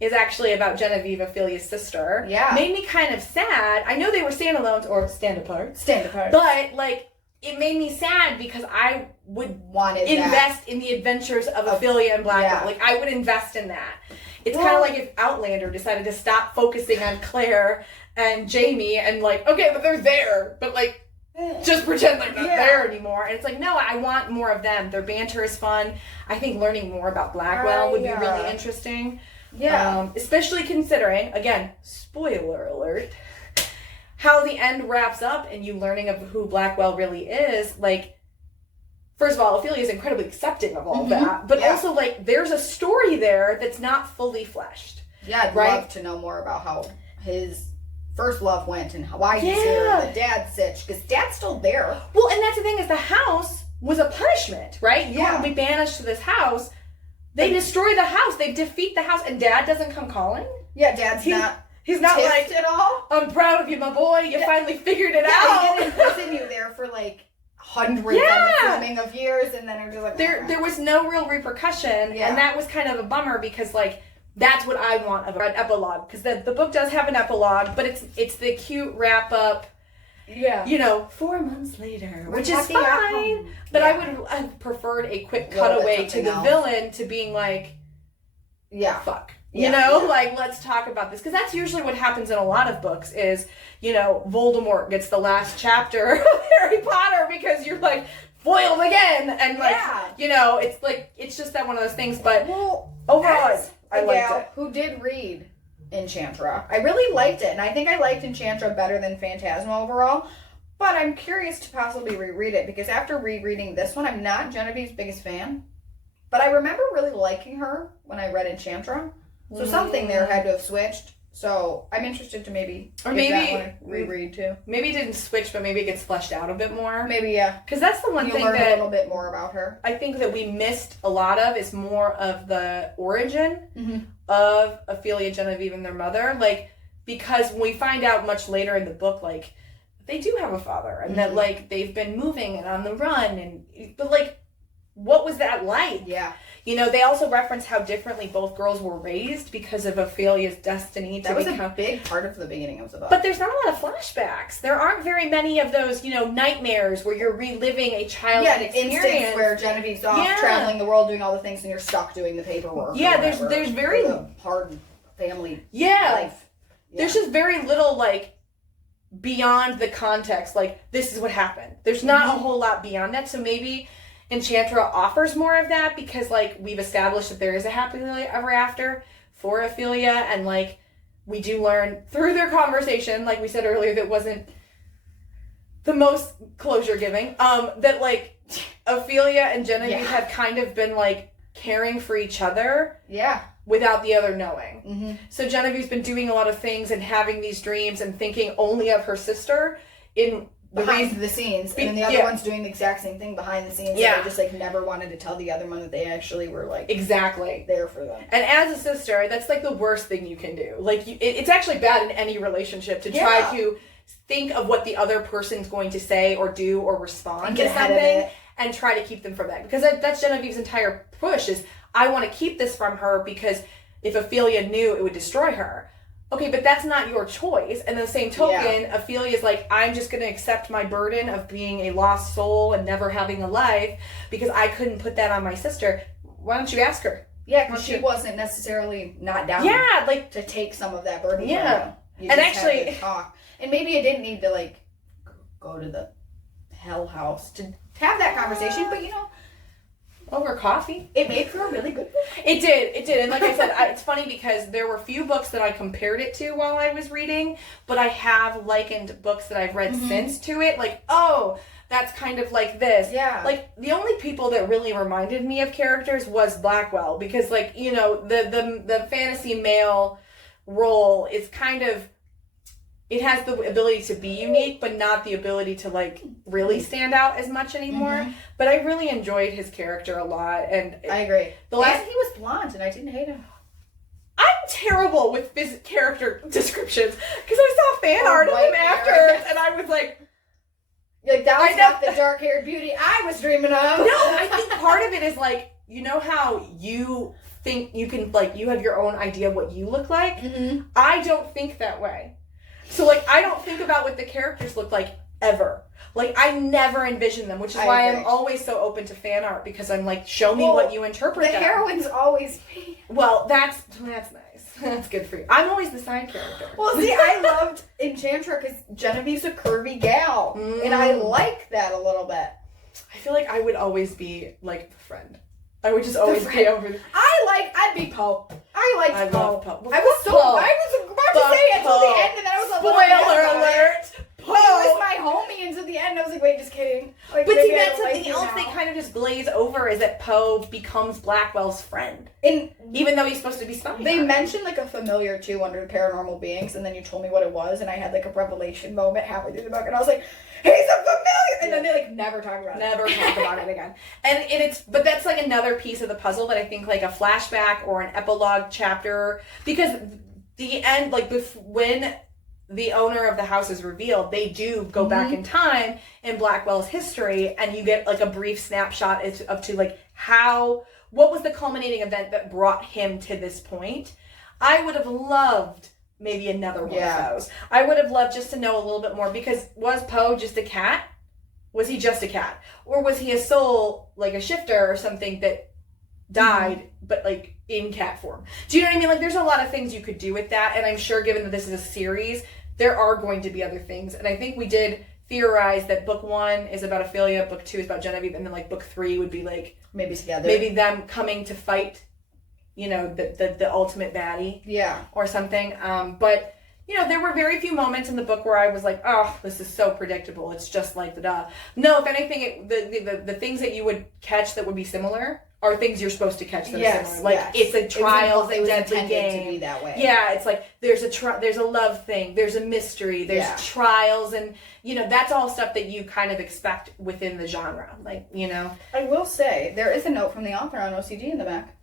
is actually about Genevieve, Ophelia's sister. Yeah. Made me kind of sad. I know they were standalones or stand apart. But But, like, it made me sad because I would invest in the adventures of Ophelia and Blackwell. Yeah. Like, I would invest in that. It's kind of like if Outlander decided to stop focusing on Claire and Jamie and, like, okay, but they're there, but, like, just pretend they're not there anymore. And it's like, no, I want more of them. Their banter is fun. I think learning more about Blackwell would be really interesting. Yeah. Especially considering, again, spoiler alert, how the end wraps up and you learning of who Blackwell really is. Like, first of all, Ophelia is incredibly accepting of all that, but also, like, there's a story there that's not fully fleshed. Yeah, I'd love to know more about how his first love went and why he's here and the dad's sitch, because dad's still there. Well, and that's the thing, is the house was a punishment, right? You want to be banished to this house. They destroy the house. They defeat the house, and Dad doesn't come calling. Yeah, Dad's not. He's not tiffed like, at all. I'm proud of you, my boy. You finally figured it Yeah, out. they didn't imprison you there for like hundreds, I'm assuming, of years, and then you're just like, There was no real repercussion, Yeah. and that was kind of a bummer because like that's what I want of an epilogue, because the book does have an epilogue, but it's the cute wrap up. Yeah. 4 months later, We're which is happy at fine. home. But Yeah. I would have preferred a quick Little bit cutaway to something the else. villain to being like, Yeah. fuck. Yeah. Like, let's talk about this. Because that's usually what happens in a lot of books is, Voldemort gets the last chapter of Harry Potter because you're like, foiled again. And like, it's like, it's just that one of those things. But Well, overall, as I a liked gal it. who did read Enchantra, I really liked it, and I think I liked Enchantra better than Phantasma overall. But I'm curious to possibly reread it because after rereading this one, I'm not Genevieve's biggest fan. But I remember really liking her when I read Enchantra. So something there had to have switched. So I'm interested to maybe Or give maybe that one a reread too. Maybe it didn't switch, but maybe it gets fleshed out a bit more. Maybe, yeah. Because that's the one You thing learn a that little bit more about her. I think that we missed a lot of is more of the origin Mhm. of Ophelia, Genevieve, and their mother. Like, because we find out much later in the book, like, they do have a father and that, like, they've been moving and on the run. But, like, what was that like? Yeah. They also reference how differently both girls were raised because of Ophelia's destiny to That was become... a big part of the beginning of the book. But there's not a lot of flashbacks. There aren't very many of those, nightmares where you're reliving a childhood the experience. instance where Genevieve's off traveling the world doing all the things and you're stuck doing the paperwork. Yeah, or whatever. there's very... Or the hard family life. Yeah. There's just very little, like, beyond the context. Like, this is what happened. There's not a whole lot beyond that. So maybe Enchantra offers more of that because, like, we've established that there is a happily ever after for Ophelia. And, like, we do learn through their conversation, like we said earlier, that wasn't the most closure giving, that, like, Ophelia and Genevieve have kind of been, like, caring for each other. Yeah. Without the other knowing. Mm-hmm. So Genevieve's been doing a lot of things and having these dreams and thinking only of her sister in behind the scenes. And then the other one's doing the exact same thing behind the scenes. Yeah. They just, like, never wanted to tell the other one that they actually were, like... Exactly. There for them. And as a sister, that's, like, the worst thing you can do. Like, it's actually bad in any relationship to try to think of what the other person's going to say or do or respond to something and try to keep them from that. Because that's Genevieve's entire push is, I want to keep this from her because if Ophelia knew, it would destroy her. Okay, but that's not your choice. And the same token, Ophelia's like, I'm just going to accept my burden of being a lost soul and never having a life because I couldn't put that on my sister. Why don't you ask her? Yeah, because she wasn't necessarily not down like to take some of that burden from you. And just had actually... to talk. And maybe it didn't need to, like, go to the hell house to have that conversation, but, over coffee. It made for a really good book. It did. And like I said, it's funny because there were few books that I compared it to while I was reading, but I have likened books that I've read since to it. Like, oh, that's kind of like this. Yeah. Like, the only people that really reminded me of characters was Blackwell because, like, the fantasy male role is kind of... It has the ability to be unique, but not the ability to, like, really stand out as much anymore. But I really enjoyed his character a lot. And I agree. The last... And he was blonde, and I didn't hate him. I'm terrible with character descriptions, because I saw fan art of him after, and I was like... that was not the dark-haired beauty I was dreaming of. No, I think part of it is, like, you know how you think you can, like, you have your own idea of what you look like? I don't think that way. So, like, I don't think about what the characters look like ever. Like, I never envision them, which is why I'm always so open to fan art, because I'm like, show me what you interpret them. The heroine's always me. Well, that's nice. That's good for you. I'm always the side character. Well, see, I loved Enchantra because Genevieve's a curvy gal. And I like that a little bit. I feel like I would always be, like, the friend. I would just always be over the... I'd be Poe. I liked Poe. Love Poe. I was about to say it until the end, and then I was a little Spoiler mad about alert! it. Poe was my homie until the end. I was like, wait, just kidding. Like, But see, maybe I that's don't like something you else now. they kind of just glaze over, is that Poe becomes Blackwell's friend. And even though he's supposed to be spying. They mentioned, like, a familiar, too, under the paranormal beings, and then you told me what it was, and I had, like, a revelation moment halfway through the book, and I was like, he's a familiar! And then they, like, never talk about it. Never talk about it again. But that's, like, another piece of the puzzle that I think, like, a flashback or an epilogue chapter, because the end, like when the owner of the house is revealed, they do go back in time in Blackwell's history, and you get like a brief snapshot of to like what was the culminating event that brought him to this point. I would have loved maybe another one of those. I would have loved just to know a little bit more, because was Poe just a cat? Was he just a cat? Or was he a soul, like a shifter or something that died, but like in cat form? Do you know what I mean? Like, there's a lot of things you could do with that, and I'm sure given that this is a series, there are going to be other things. And I think we did theorize that book 1 is about Ophelia, book 2 is about Genevieve, and then like book 3 would be like maybe together, maybe them coming to fight, you know, the ultimate baddie, or something. But you know, there were very few moments in the book where I was like, oh, this is so predictable. It's just like the duh. No, if anything, the things that you would catch that would be similar are things you're supposed to catch that are similar. Like, it's a trials and deadly game. To be that way. Yeah, it's like there's a love thing, there's a mystery, there's trials, and you know, that's all stuff that you kind of expect within the genre. Like, you know. I will say, there is a note from the author on OCD in the back.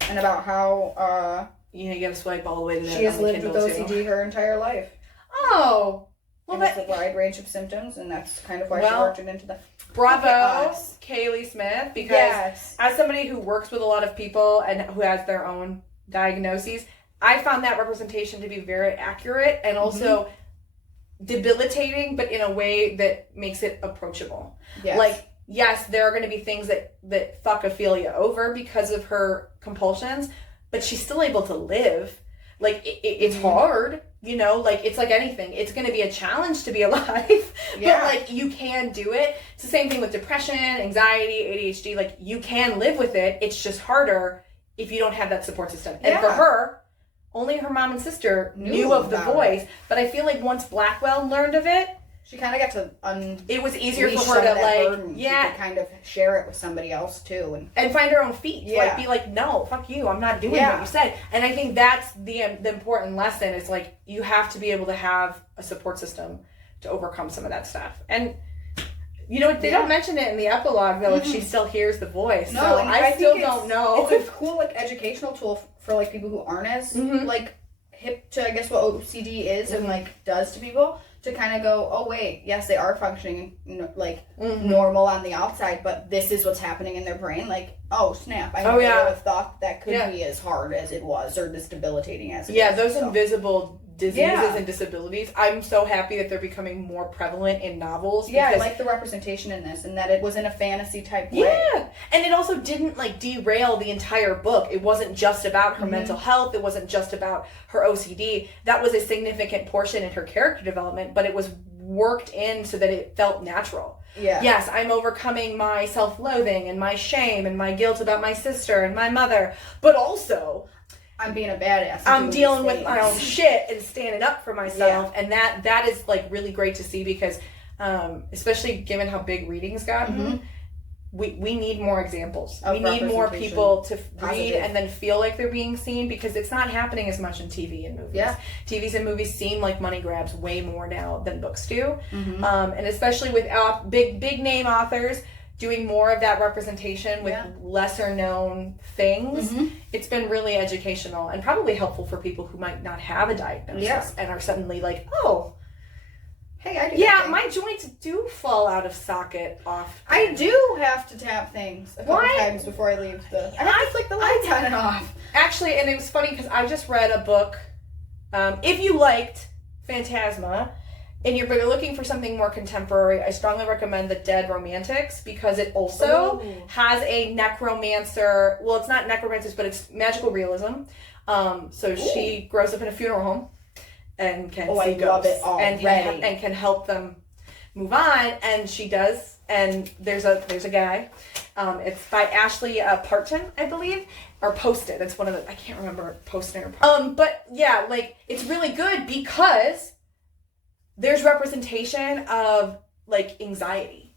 And about how you gotta swipe all the way to the she has lived Kindle with OCD her entire life. Oh. Well, that's a wide range of symptoms, and that's kind of why she worked it into the... Bravo, Kaylie Smith, because as somebody who works with a lot of people and who has their own diagnoses, I found that representation to be very accurate and also debilitating, but in a way that makes it approachable. Like, yes, there are going to be things that fuck Ophelia over because of her compulsions, but she's still able to live. Like, it's hard, you know, like, it's like anything. It's going to be a challenge to be alive, but, like, you can do it. It's the same thing with depression, anxiety, ADHD. Like, you can live with it. It's just harder if you don't have that support system. And for her, only her mom and sister knew of the voice. But I feel like once Blackwell learned of it, she kind of got to it was easier for her to, like, she could kind of share it with somebody else too, and find her own feet. Like, be like, no, fuck you, I'm not doing what you said. And I think that's the important lesson is, like, you have to be able to have a support system to overcome some of that stuff. And you know, they don't mention it in the epilogue though, if she still hears the voice. No, so I still don't know. It's a cool, like, educational tool for like people who aren't as like hip to, I guess, what OCD is and like does to people. To kind of go, oh wait, yes, they are functioning like normal on the outside, but this is what's happening in their brain. Like, oh snap, I never would have thought that could be as hard as it was, or as debilitating as it is. Those invisible diseases and disabilities. I'm so happy that they're becoming more prevalent in novels. I like the representation in this, and that it was in a fantasy type way. Yeah, and it also didn't like derail the entire book. It wasn't just about her mental health. It wasn't just about her OCD. That was a significant portion in her character development, but it was worked in so that it felt natural. Yes, I'm overcoming my self-loathing and my shame and my guilt about my sister and my mother, but also I'm being a badass. I'm dealing with my own shit and standing up for myself, and that is like really great to see because, especially given how big reading's gotten, we need more examples. We need more people to read and then feel like they're being seen, because it's not happening as much in TV and movies. TVs and movies seem like money grabs way more now than books do, and especially with big name authors doing more of that representation with lesser known things. It's been really educational and probably helpful for people who might not have a diagnosis and are suddenly like, oh, hey, I do my joints do fall out of socket often. I do have to tap things a couple times before I leave I have to flick the lights on and off. Actually, and it was funny because I just read a book, if you liked Phantasma, and you're looking for something more contemporary, I strongly recommend The Dead Romantics, because it also has a necromancer. Well, it's not necromancers, but it's magical realism. So she grows up in a funeral home and can see ghosts and can help them move on. And she does. And there's a guy. It's by Ashley Parton, I believe, or Posted. It's one of the, I can't remember, Posted or but yeah, like, it's really good because there's representation of, like, anxiety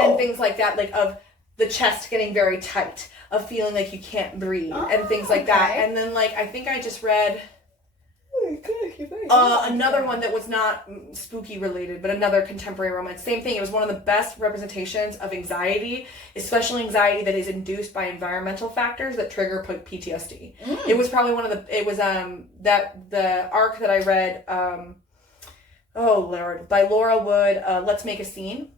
and things like that, like, of the chest getting very tight, of feeling like you can't breathe and things like that. And then, like, I think I just read Another one that was not spooky related, but another contemporary romance. Same thing. It was one of the best representations of anxiety, especially anxiety that is induced by environmental factors that trigger PTSD. It was probably one of the. It was that the arc that I read. Oh Lord, by Laura Wood. Let's Make a Scene.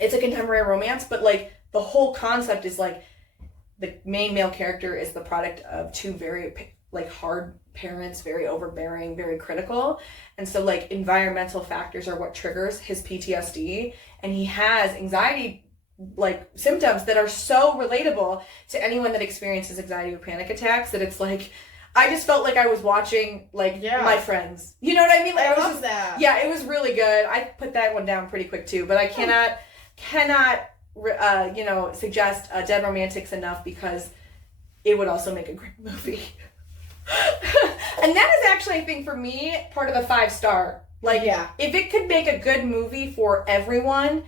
It's a contemporary romance, but like the whole concept is like the main male character is the product of two very like hard parents, very overbearing, very critical, and so like environmental factors are what triggers his PTSD, and he has anxiety like symptoms that are so relatable to anyone that experiences anxiety or panic attacks that it's like I just felt like I was watching like my friends. You know what I mean? Like, I love that. Yeah, it was really good. I put that one down pretty quick too, but I cannot suggest Dead Romantics enough because it would also make a great movie. And that is actually, I think, for me, part of a 5-star. Like, if it could make a good movie for everyone,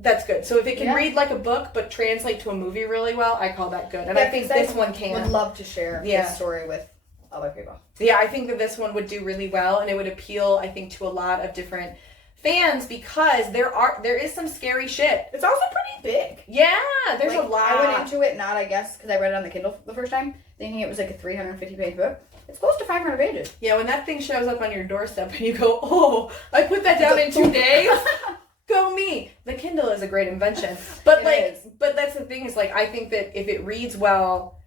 that's good. So if it can read like a book but translate to a movie really well, I call that good. And I think this one can. Would love to share this story with other people. Yeah, I think that this one would do really well, and it would appeal, I think, to a lot of different fans because there is some scary shit. It's also pretty big. Yeah, there's a lot. I went into it not, I guess, because I read it on the Kindle the first time, thinking it was like a 350-page book. It's close to 500 pages. Yeah, when that thing shows up on your doorstep and you go, oh, I put that down in 2 days. Go me. The Kindle is a great invention. But but that's the thing is like I think that if it reads well,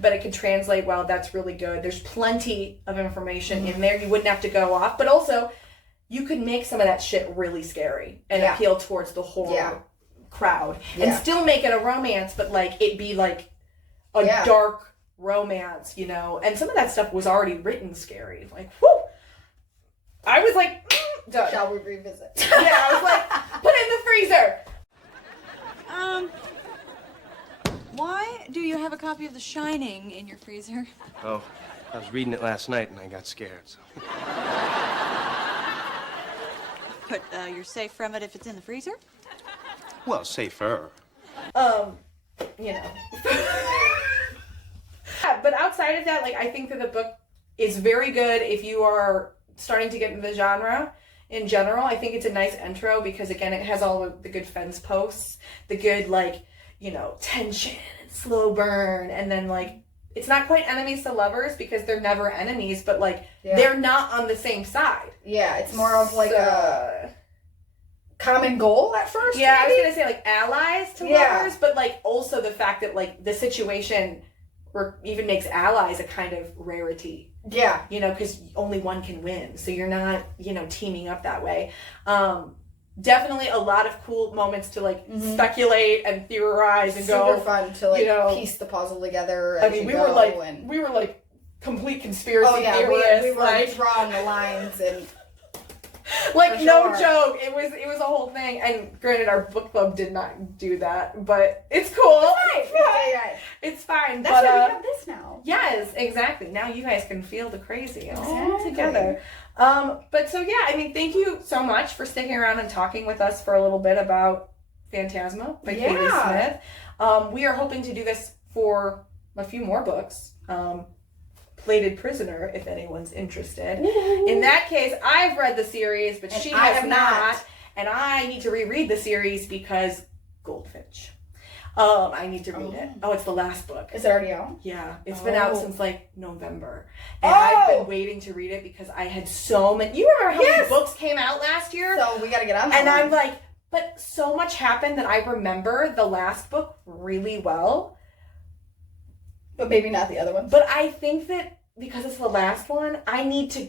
but it can translate well, that's really good. There's plenty of information in there. You wouldn't have to go off, but also you could make some of that shit really scary and appeal towards the whole crowd and still make it a romance, but like it be like a dark romance, you know. And some of that stuff was already written scary. Like, whoo! I was like, done. Shall we revisit? Yeah, I was like, put it in the freezer. Why do you have a copy of The Shining in your freezer? Oh, I was reading it last night and I got scared, so. But you're safe from it if it's in the freezer? Well, safer. You know. But outside of that, like, I think that the book is very good if you are starting to get into the genre in general. I think it's a nice intro because, again, it has all the good fence posts, the good, like, you know, tension and slow burn, and then, like, it's not quite enemies to lovers because they're never enemies, but, like, they're not on the same side. Yeah, it's more of, like, a common goal at first, yeah, maybe? I was going to say, like, allies to lovers, but, like, also the fact that, like, the situation even makes allies a kind of rarity. Yeah. You know, because only one can win. So you're not, you know, teaming up that way. Definitely a lot of cool moments to, like, speculate and theorize and Super fun to, like, you know, piece the puzzle together. I mean, we were like complete conspiracy theorists. We were like drawing the lines and... Like, no joke. It was a whole thing. And granted, our book club did not do that, but it's cool. It's fine. It's fine. That's why we have this now. Yes, exactly. Now you guys can feel the crazy all together. But so, yeah, I mean, thank you so much for sticking around and talking with us for a little bit about Phantasma by Kaylie Smith. We are hoping to do this for a few more books. Plated Prisoner, if anyone's interested. In that case, I've read the series, but she has not. And I need to reread the series because Goldfinch. I need to read it. Oh, it's the last book. Is it already out? Yeah. It's been out since like November. And I've been waiting to read it because I had so many. You remember how many books came out last year? So we gotta get on that. And I'm like, but so much happened that I remember the last book really well. But maybe not the other ones. But I think that because it's the last one, I need to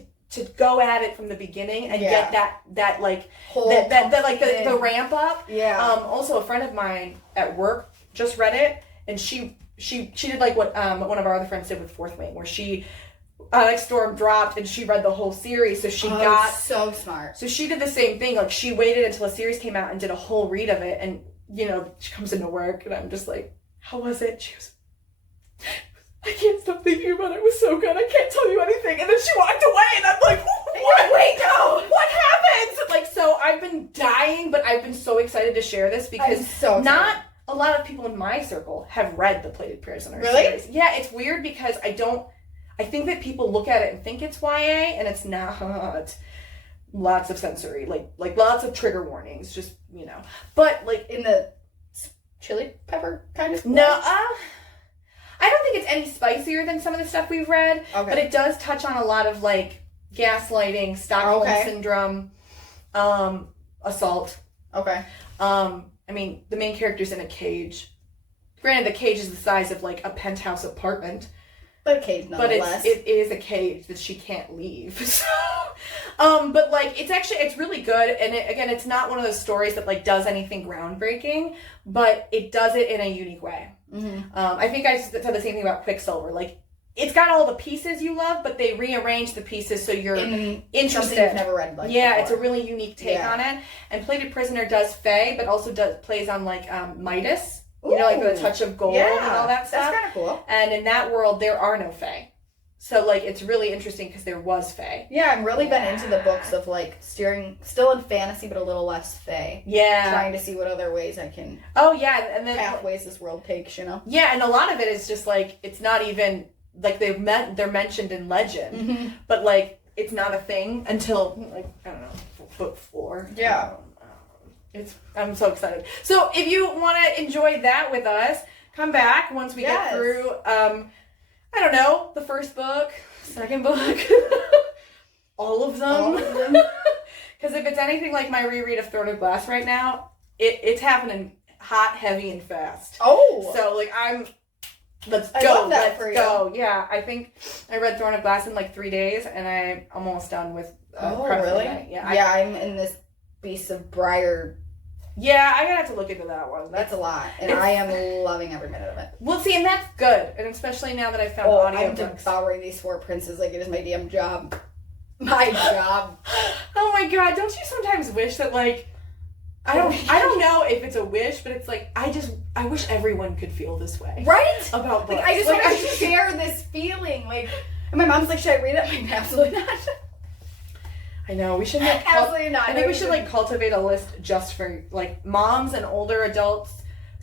go at it from the beginning and get that like whole the ramp up. Yeah. Also, a friend of mine at work just read it, and she did like what one of our other friends did with Fourth Wing, where she like Storm dropped and she read the whole series, so she got so smart. So she did the same thing. Like she waited until a series came out and did a whole read of it, and you know she comes into work and I'm just like, how was it? She goes, I can't stop thinking about it. It was so good. I can't tell you anything. And then she walked away, and I'm like, what? Wait, no. What happened? Like, so I've been dying, but I've been so excited to share this because not a lot of people in my circle have read the Plated Prisoner series. Yeah, it's weird because I think that people look at it and think it's YA, and it's not. Lots of sensory, like lots of trigger warnings, just, you know. But like In the chili pepper kind of no, way? I don't think it's any spicier than some of the stuff we've read. Okay. But it does touch on a lot of like gaslighting, Stockholm syndrome, assault. Okay. I mean, the main character's in a cage. Granted, the cage is the size of like a penthouse apartment. But a cage nonetheless. But it is a cage that she can't leave. So, but like it's really good, and it's not one of those stories that like does anything groundbreaking, but it does it in a unique way. I think I said the same thing about Quicksilver. Like, it's got all the pieces you love, but they rearrange the pieces so you're interested. You've never read before. It's a really unique take on it. And Plated Prisoner does Fae, but also plays on like Midas. You know, like the touch of gold and all that stuff. That's kind of cool. And in that world, there are no Fae. So, like, it's really interesting because there was Fae. Yeah, I've really been into the books of, like, steering, still in fantasy, but a little less Fae. Yeah. Trying to see what other ways I can... Oh, yeah, and then... pathways this world takes, you know? Yeah, and a lot of it is just, like, it's not even, like, they're mentioned in legend, but, like, it's not a thing until, like, I don't know, book 4. Yeah. I'm so excited. So, if you want to enjoy that with us, come back once we get through... I don't know, the first book, second book, all of them. Because if it's anything like my reread of Throne of Glass right now, it's happening hot, heavy, and fast. Oh! So, like, let's go. I love that let's for you. go. Yeah, I think I read Throne of Glass in like 3 days, and I'm almost done with really? Yeah, I'm in this Beasts of Briar. Yeah, I'm gonna have to look into that one. That's a lot, and I am loving every minute of it. Well, see, and that's good, and especially now that I've found I'm audiobooks. devouring these 4 princes like it is my damn job. My job. Oh my god, don't you sometimes wish that, like, I don't know if it's a wish, but it's like, I wish everyone could feel this way. Right? About books. Like, I just want to share this feeling. Like, and my mom's like, should I read it? I'm like, absolutely not. I know, we should make... Absolutely not. I think we should, like, cultivate a list just for, like, moms and older adults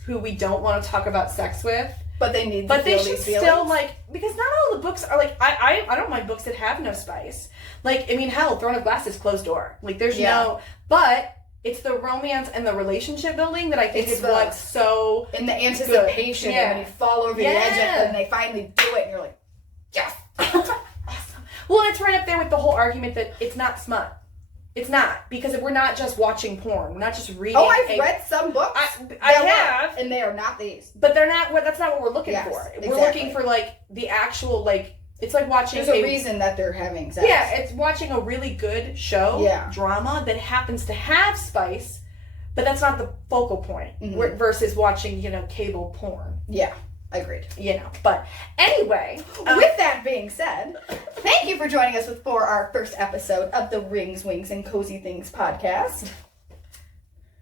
who we don't want to talk about sex with. But they need to But they feel should these still, feelings. like... Because not all the books are, like... I don't mind books that have no spice. Like, I mean, hell, Throne of Glass is closed door. Like, there's no... But... It's the romance and the relationship building that I think is what's so... In the anticipation, good. Yeah. and when you fall over the edge and they finally do it, and you're like, yes! Awesome. Well, it's right up there with the whole argument that it's not smut. It's not, because we're not just watching porn. We're not just reading. Oh, I've read some books. I have, and they are not these. But they're not. That's not what we're looking for. Exactly. We're looking for like the actual like. It's like watching. There's a reason that they're having sex. Yeah, it's watching a really good show, drama that happens to have spice, but that's not the focal point. Versus watching, cable porn. Yeah. Agreed. But anyway. With that being said, thank you for joining us for our first episode of the Rings, Wings, and Cozy Things podcast.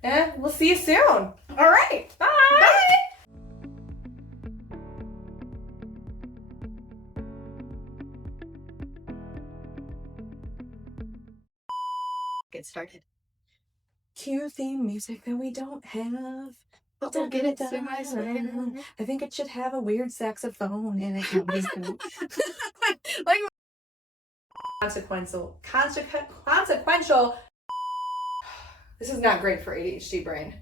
And we'll see you soon. All right. Bye. Bye. Get started. Cue theme music that we don't have. But we'll get it done, I swear. I think it should have a weird saxophone in it. Like consequential. This is not great for ADHD brain.